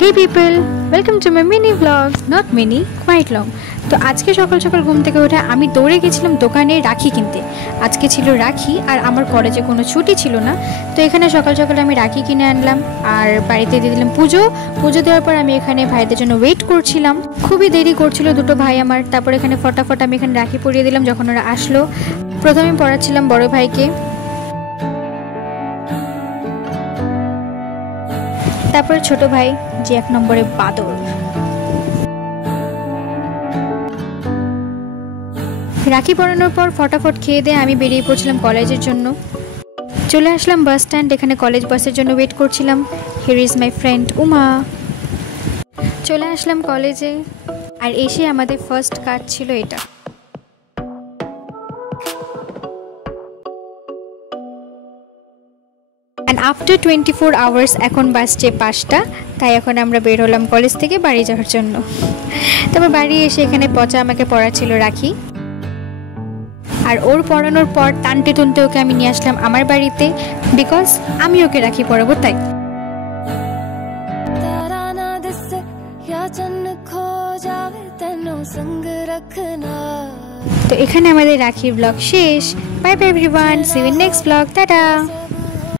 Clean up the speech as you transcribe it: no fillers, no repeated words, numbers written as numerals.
Hey people, welcome to my mini vlog. Not mini, quite long. তো আজকে সকাল সকাল ঘুম থেকে উঠে আমি দৌড়ে গেছিলাম দোকানে রাখি কিনতে। আজকে ছিল রাখি আর আমার কলেজে কোনো ছুটি ছিল না, তো এখানে সকাল সকাল আমি রাখি কিনে আনলাম আর বাড়িতে দিয়ে দিলাম পুজো দেওয়ার পর আমি এখানে ভাইদের জন্য ওয়েট করছিলাম। খুবই দেরি করছিল দুটো ভাই আমার। তারপর এখানে ফটাফট আমি এখানে রাখি পরিয়ে দিলাম। যখন ওরা আসলো প্রথমে পড়াচ্ছিলাম বড় ভাইকে, তারপরে ছোট ভাই যে 1 নম্বরে বাদর। রাখি পরানোর পর ফটাফট খেয়ে দিয়ে আমি বেরিয়ে পড়ছিলাম কলেজের জন্য। চলে আসলাম বাস স্ট্যান্ড, এখানে কলেজ বাসের জন্য ওয়েট করছিলাম। Here is my friend Uma. চলে আসলাম কলেজে আর এসে আমাদের ফার্স্ট কাজ ছিল এটা। অ্যান্ড আফটার 24 আওয়ার্স এখন বাসছে 5টা, তাই এখন আমরা বের হলাম কলেজ থেকে বাড়ি যাওয়ার জন্য। তারপর বাড়ি এসে এখানে পচা আমাকে পড়াচ্ছিল রাখি, আর ওর পড়ানোর পর টানতে টুনতে ওকে আমি নিয়ে আসলাম আমার বাড়িতে, বিকজ আমি ওকে রাখি পরাবো তাই। তো এখানে আমাদের রাখির ব্লগ শেষ। Bye bye everyone, see you in next blog, tata.